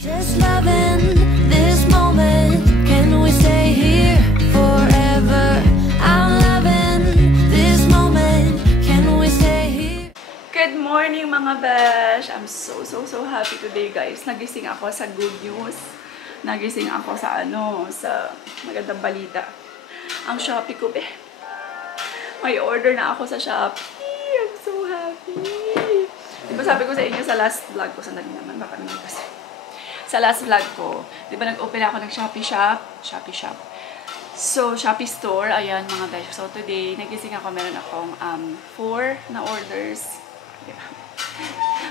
Just loving this moment. Can we stay here forever? I'm loving this moment. Can we stay here? Good morning mga besh! I'm so happy today guys. Nagising ako sa good news. Nagising ako sa sa magandang balita. Ang Shopee ko may order na ako sa Shopee. I'm so happy. Diba sabi ko sa inyo sa last vlog ko, sandali naman, baka naman kasi. Sa last vlog ko, diba nag-open ako ng Shopee Shop. So, Shopee store, ayan mga besh. So, today, nagising ako, meron akong 4 na orders. Diba?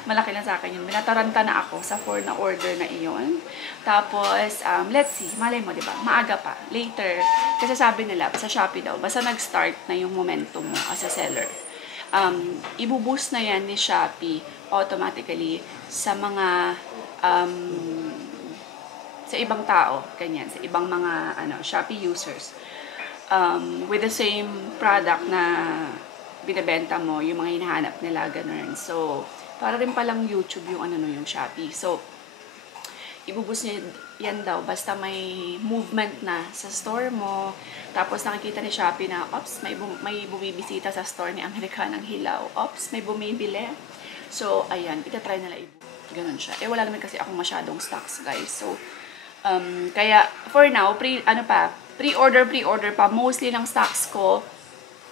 Malaki na sa akin yun. Minataranta na ako sa 4 na order na iyon. Tapos, let's see, malay mo, diba? Maaga pa, later. Kasi sabi nila, sa Shopee daw, basta nag-start na yung momentum mo as a seller. Ibuboost na yan ni Shopee automatically sa mga sa ibang tao, ganyan, sa ibang mga Shopee users with the same product na binebenta mo, yung mga hinahanap nila, ganun. So, para rin palang YouTube yung yung Shopee. So, ibuboost niya yan daw basta may movement na sa store mo. Tapos nakikita ni Shopee na, ops, may bumibisita sa store ni Amerikanang Hilaw. Ops, may bumibili. So, ayan, itatry nila i-boost. Ganun siya. Wala naman kasi akong masyadong stocks, guys. So, kaya, for now, pre-order pa. Mostly ng stocks ko.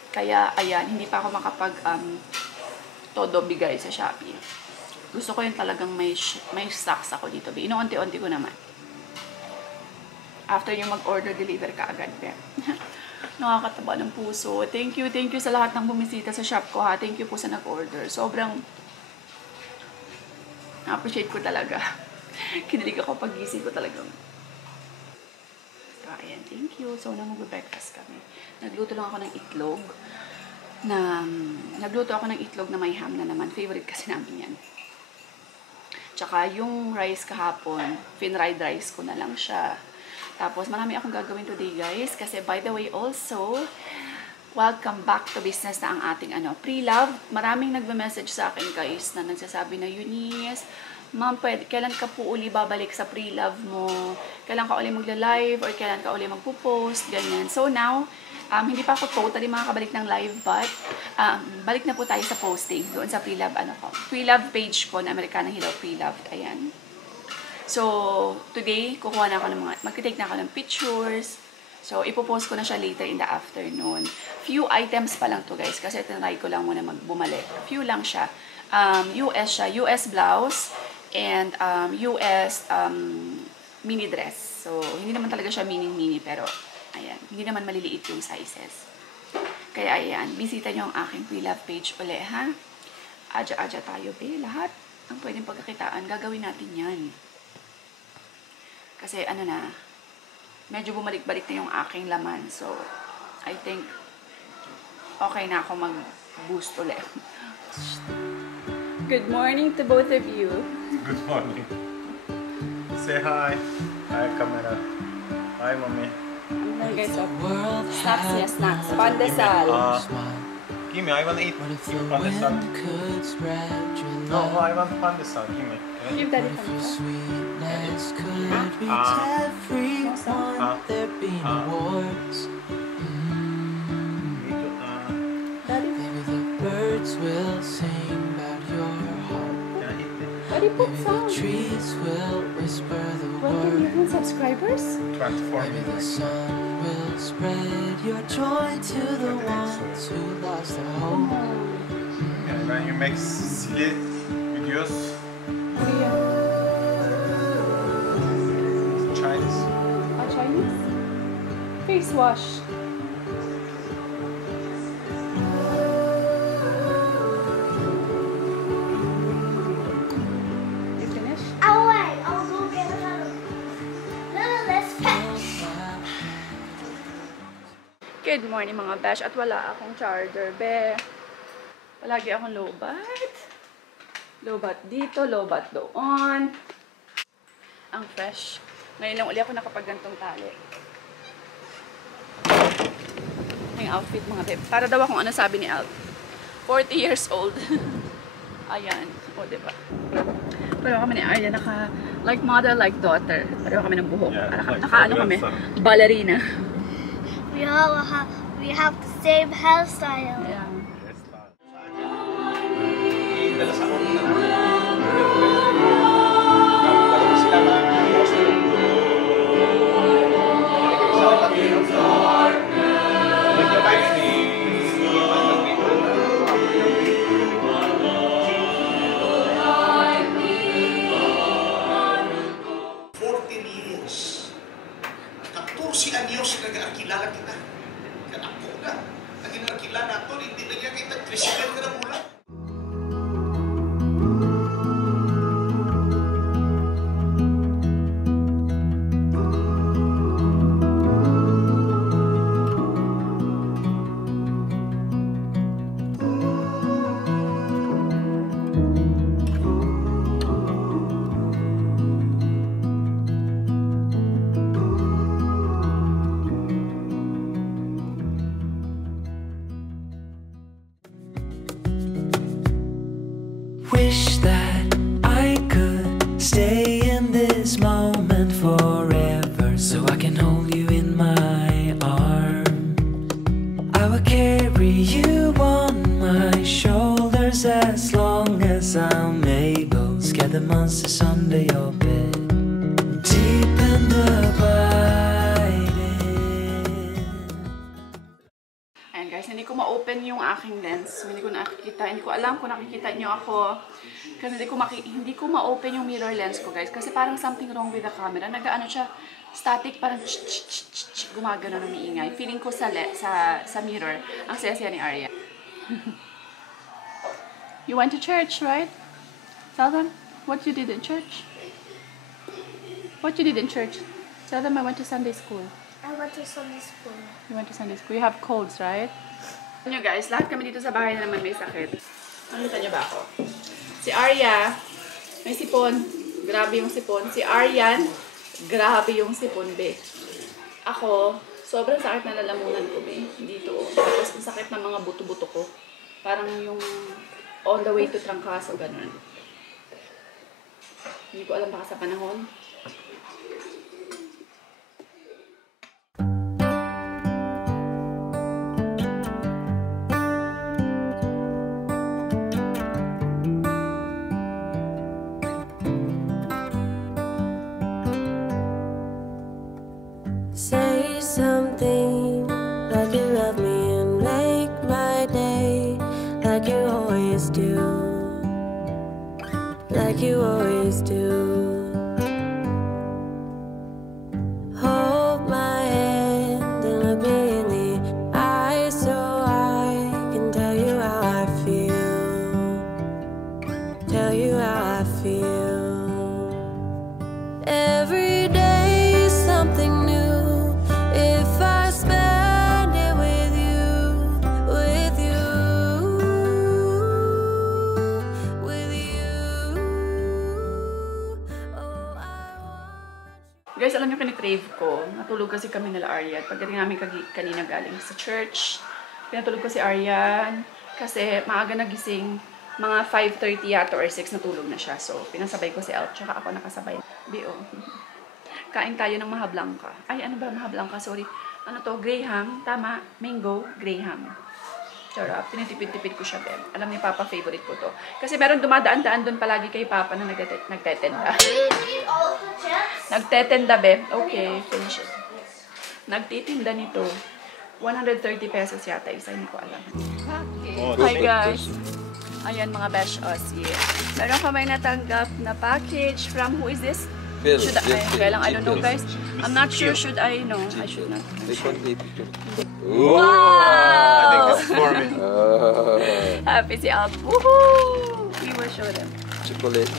Kaya, ayan, hindi pa ako makapag, todo bigay sa Shopee. Gusto ko yung talagang may stocks ako dito. Inuunti-unti ko naman. After yung mag-order, deliver ka agad. Nakakataba ng puso. Thank you sa lahat ng bumisita sa shop ko ha. Thank you po sa nag-order. Sobrang na-appreciate ko talaga. Kinilig ako pag-gising ko talagang. So, ayan. Thank you. So, mag-breakfast kami. Nagluto ako ng itlog na may ham na naman. Favorite kasi namin yan. Tsaka yung rice kahapon, fin-fried rice ko na lang siya. Tapos marami akong gagawin today guys. Kasi by the way also, welcome back to business na ang ating pre-love. Maraming nagme-message sa akin guys na nagsasabi na, Eunice, ma'am, kailan ka po uli babalik sa pre-love mo? Kailan ka uli magla-live? Or kailan ka uli magpo-post? Ganyan. So now, hindi pa ako totally makakabalik ng live, but balik na po tayo sa posting doon sa pre-love pre-love page ko na Amerikanang Hilaw Pre-Love. Ayan. So, today, kukuha na ako ng mag-take na ako ng pictures. So, ipopost ko na siya later in the afternoon. Few items pa lang to guys, kasi tinry ko lang muna bumalik. Few lang siya. US siya, US blouse, and US mini dress. So, hindi naman talaga siya mini, pero ayan, hindi naman maliliit yung sizes. Kaya ayan, bisita nyo ang aking pre-love page uli, ha? Adya tayo, lahat ang pwedeng pagkakitaan, gagawin natin yan. Kasi medyo bumalik-balik na yung aking laman. So, I think, okay na ako mag-boost uli. Good morning to both of you. Good morning. Say hi. Hi, camera. Hi, mommy. Guys, snacks niya, snacks. Pandesal. Give me, I want to eat pandesal. No, I want pandesal. Give me. Give daddy pandesal. Maybe the birds will sing about your heart. Daddy, put some. Trees will whisper the word. 1 million subscribers? 24 Maybe the minutes. sun will spread your joy to the ones who lost their hope. And when you make silly videos, Chinese. Chinese? Face wash. You finished? I'll wait. I'll go get another. Let's pack. Good morning mga besh. At wala akong charger, Palagi akong low-bat. Low-bat dito, low-bat doon. Ang fresh. Ngayon lang uli ako nakapagantong tali. Yung outfit mga beb. Para daw akong sabi ni Alp. 40 years old. Ayan. O, diba? Pareho kami ni Arya, like mother, like daughter. Pareho kami ng buhok. Yeah, like Naka-ano kami? grandson. Ballerina. We have the same hairstyle. Yeah. Si anyos nag-aakilala kita. Kanako na. Nag-aakilala ito, hindi na niya kita 3 ka na mula. Wish that I could stay in this moment forever, so I can hold you in my arms. I will carry you on my shoulders as long as I'm able. Scare the monsters under your bed, deepen the biting. Ayan guys, hindi ko ma-open yung aking lens. Hindi ko nakikita. Hindi ko alam kung nakikita nyo ako. Kasi hindi ko ma-open yung mirror lens ko guys. Kasi parang something wrong with the camera. Nag-ano siya, static, parang gumagano na umiingay. Feeling ko sa mirror. Ang saya-saya ni Arya. You went to church, right? Tell them what you did in church. What you did in church. Tell them I went to Sunday school. I went to Sunday school. You went to Sunday school. You have colds, right? Nyo guys, lahat kami dito sa bahay na naman may sakit. Nakita nyo ba ako? Si Arya, may sipon. Grabe yung sipon. Si Aryan, grabe yung sipon, be. Ako, sobrang sakit na lalamunan ko, be. Dito. Tapos ang sakit ng mga buto-buto ko. Parang yung on the way to trangkaso, ganun. Hindi ko alam baka sa panahon. Say something like you love me and make my day, like you always do, like you always do. Hold my hand and look me in the eyes so I can tell you how I feel, tell you how I feel. Every day is something new. If I spend it with you, with you, with you. Oh, I want. Guys, alam niyo kinikrave ko. Natulog kasi kami nila Arya. Pagdating namin kanina galing sa church, pinatulog ko si Aryan kasi maaga nagising. Mga 5:30 yata or 6 natulog na siya. So, pinasabay ko si El, tsaka ako nakasabay. B.O. Kain tayo ng Maha Blanca. Ay, ano ba Maha Blanca? Sorry. Ano to? Graham. Tama. Mango. Graham. Sarap. Tinitipid-tipid ko siya, Ben. Alam ni Papa, favorite ko to. Kasi meron dumadaan-daan doon palagi kay Papa na nagtetenda. Nagtetenda, Be. Okay, finish it. Nagtitinda nito. 130 pesos yata isa. Hindi ko alam. Hi, guys. Ayan, mga besh yeah. Meron kami natanggap na package from, who is this? Should I don't know, guys. I'm not sure, should I know? I should not. I think Wow! this is for me. Happy si Alp. Woohoo! We will show them. Chocolate.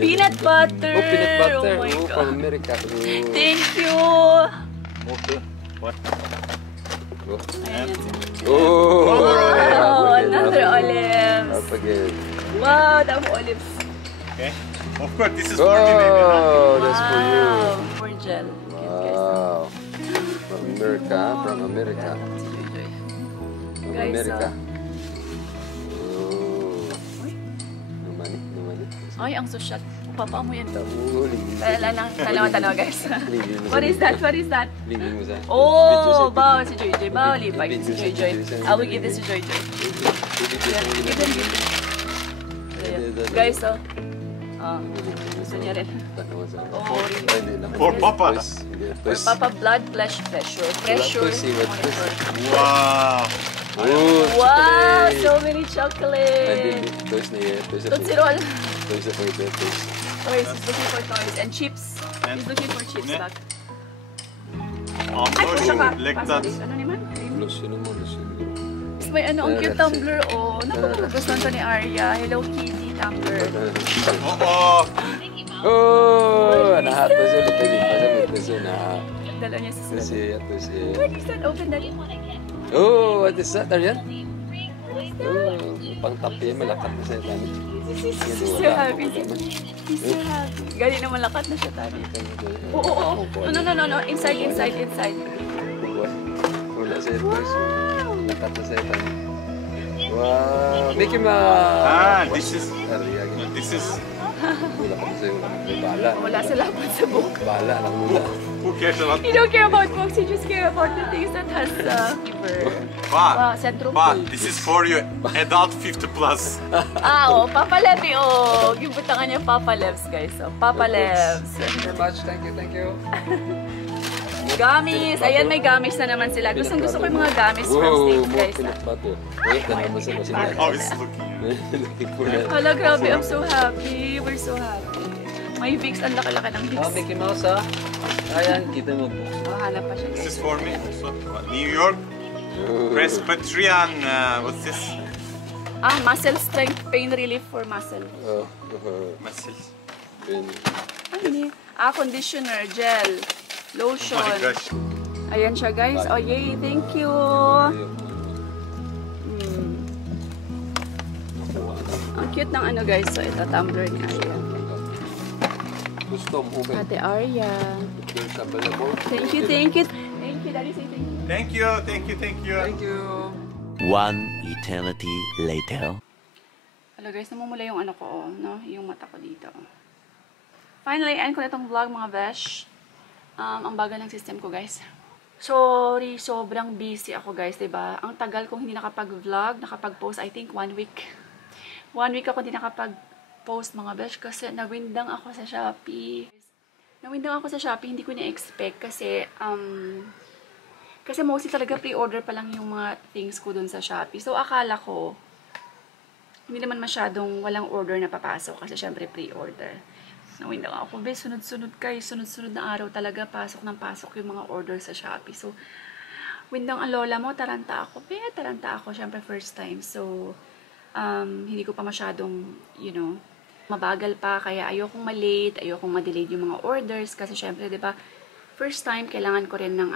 Peanut butter! Oh, peanut butter. Oh my Oh, God. from America. Oh. Thank you! Okay. What? Ayan yan. Oh, Wow! Another olives. Up again. Wow, dami olives. Okay. Of course, this is for me, baby. Huh? Oh, that's for you. Wow! For gel. Cute, guys. Wow. From America. From America. Si Joy. From Guys, America. Oh. No money. No money. Ay, ang social. Papa mo yan. Tamu, Tanawa guys. Lingin mo What is that? What is that? Lingin mo sa... Oh, bawa si Joy Joy. Bawa lipag si Joy Joy. I will give this to Joy Joy. Guys, oh. Gusto niya rin. Oh, really? For Papa. For Papa, blood, flesh, pressure. Pressure. Monitor. Wow. Wow, so many chocolates. Toys na yan. Tootsie Roll. Toys na for toys. Toys, he's looking for toys. And chips. And- He's looking for chips. Ne? Like. I'm Ay, sorry, pusa ka. like that. Ano naman? Lotion mo, lotion mo. May ano, ang cute tumbler, oh. Napagustuhan to ni Arya. Hello Kitty tumbler. Oh, Oh, nahatos ulit tadi. Pasal ito siya na. Dala niya sa Ito sulat. siya, ito siya. What is that? Open that. Oh, what is that? Ano yan? Oh, pang tapi, malakat na siya tani. He's so happy. He's so happy. Galing na malakat na siya tani. Oo. No. Inside. Wala siya toys. Malakat na siya tani. Wow, Mickey Mouse. this is Ariya, wala ka sa'yo, wala ka bala. Wala sa laban sa book. Bala lang mula. who cares about He don't care about books. He just care about the things that has fever. Wow, but Centrum this is for you, adult 50 plus. Papa Levi, gibutangan niya Papa Levs, guys. Papa Levs. Thank you very much. Thank you. Gummies. Ayan, may gummies na naman sila. Gusto ko yung mga gummies from Wow, States, more guys. peanut butter. Wait, naman sa masina. Oh, it's looking. Looking for that. Hala, grabe. I'm so happy. We're so happy. May Vicks. Ang laki-laki ng Vicks. Mickey Mouse, ha? Ayan, kita mo po. Hanap pa siya, This guys. is for me also. New York Presbyterian. What's this? Muscle strength pain relief for muscle. Muscles. Ano ni? Conditioner, gel, lotion. Oh my gosh. Ayan siya, guys. Oh, yay. Thank you. Ang cute ng ano, guys. So, ito, tumbler ni Arya. Gusto mo ba? Ate Arya. There's available. Thank you. Thank you, Daddy. Say thank you. Thank you. Thank you. One eternity later. Hello, guys. Namumula yung ano ko, no? Yung mata ko dito. Finally, end ko na itong vlog, mga besh. Ang bagal ng system ko, guys. Sorry, sobrang busy ako, guys, diba? Ang tagal kong hindi nakapag-vlog, nakapag-post, I think 1 week. 1 week ako hindi nakapag-post, mga besh, kasi nawindang ako sa Shopee. Hindi ko na-expect kasi, kasi mostly talaga pre-order pa lang yung mga things ko dun sa Shopee. So, akala ko, hindi naman masyadong walang order na papasok kasi syempre pre-order. Nawindang ako, sunod-sunod na araw talaga, pasok yung mga order sa Shopee. So, windang ang lola mo, taranta ako, syempre first time. So, hindi ko pa masyadong, mabagal pa, kaya ayokong ma-late, ayokong ma-delay yung mga orders, kasi syempre, di ba, first time, kailangan ko rin ng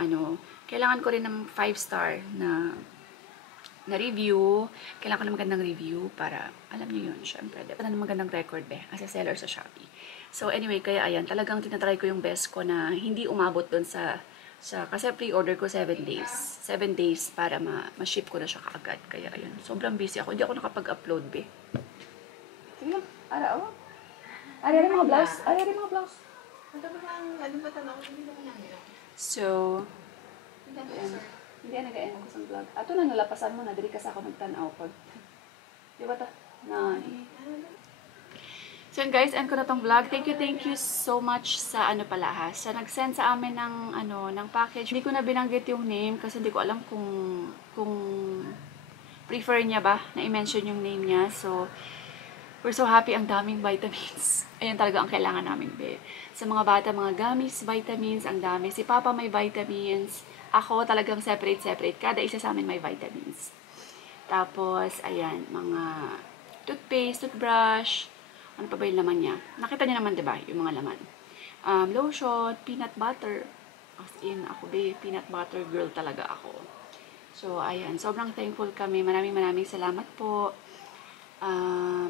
5-star na review, kailangan ko ng magandang review para, alam niyo yun, syempre, di ba, ng magandang record, as a seller sa Shopee. So, anyway, kaya ayan, talagang tinatry ko yung best ko na hindi umabot doon kasi pre-order ko 7 days. 7 days para ma-ship ko na siya kaagad. Kaya ayun, sobrang busy ako. Hindi ako nakapag-upload, be. Sige lang, ara, oh. Ara rin mga blouse. So, hindi nag-end ako sa vlog. Ato na nalapasan mo na, diri kasi ako nagtanaw pag. Di ba ta? So yun guys, end ko na tong vlog. Thank you so much sa sa nag-send sa amin ng package. Hindi ko na binanggit yung name kasi hindi ko alam kung prefer niya ba na i-mention yung name niya. So, we're so happy, ang daming vitamins. Ayan talaga ang kailangan namin, be. Sa mga bata, mga gummies, vitamins, ang dami. Si Papa may vitamins. Ako talagang separate. Kada isa sa amin may vitamins. Tapos, ayan, mga toothpaste, toothbrush, ano pa ba yung laman niya? Nakita niyo naman, diba? Yung mga laman. Lotion, peanut butter. As in, ako peanut butter girl talaga ako. So, ayan. Sobrang thankful kami. Maraming salamat po.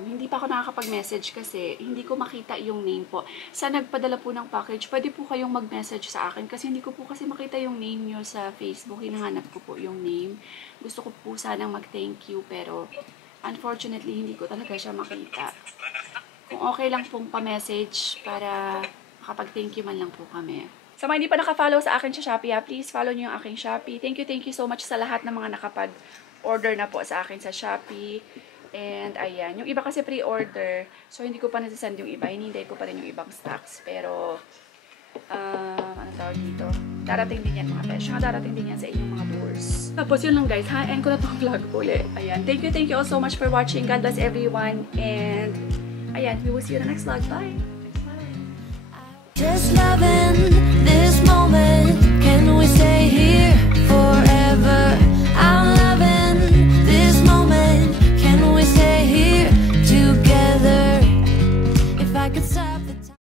Hindi pa ako nakakapag-message kasi hindi ko makita yung name po. Sa nagpadala po ng package, pwede po kayong mag-message sa akin kasi hindi ko po kasi makita yung name nyo sa Facebook. Hinahanap ko po yung name. Gusto ko po sanang mag-thank you pero unfortunately, hindi ko talaga siya makita. Kung okay lang pong pa-message para makapag-thank you man lang po kami. Sa mga hindi pa naka-follow sa akin sa Shopee, please follow nyo yung aking Shopee. Thank you so much sa lahat ng mga nakapag-order na po sa akin sa Shopee. And ayan, yung iba kasi pre-order, so hindi ko pa nasasend yung iba, hinihintay ko pa rin yung ibang stocks. Pero, ano tawag dito? Darating din yan mga besh. Darating din yan sa inyong mga viewers. Tapos yun lang guys, end ko na itong vlog ulit. Ayan, thank you all so much for watching. God bless everyone. And, ayan, we will see you in the next vlog. Bye! Just loving this moment.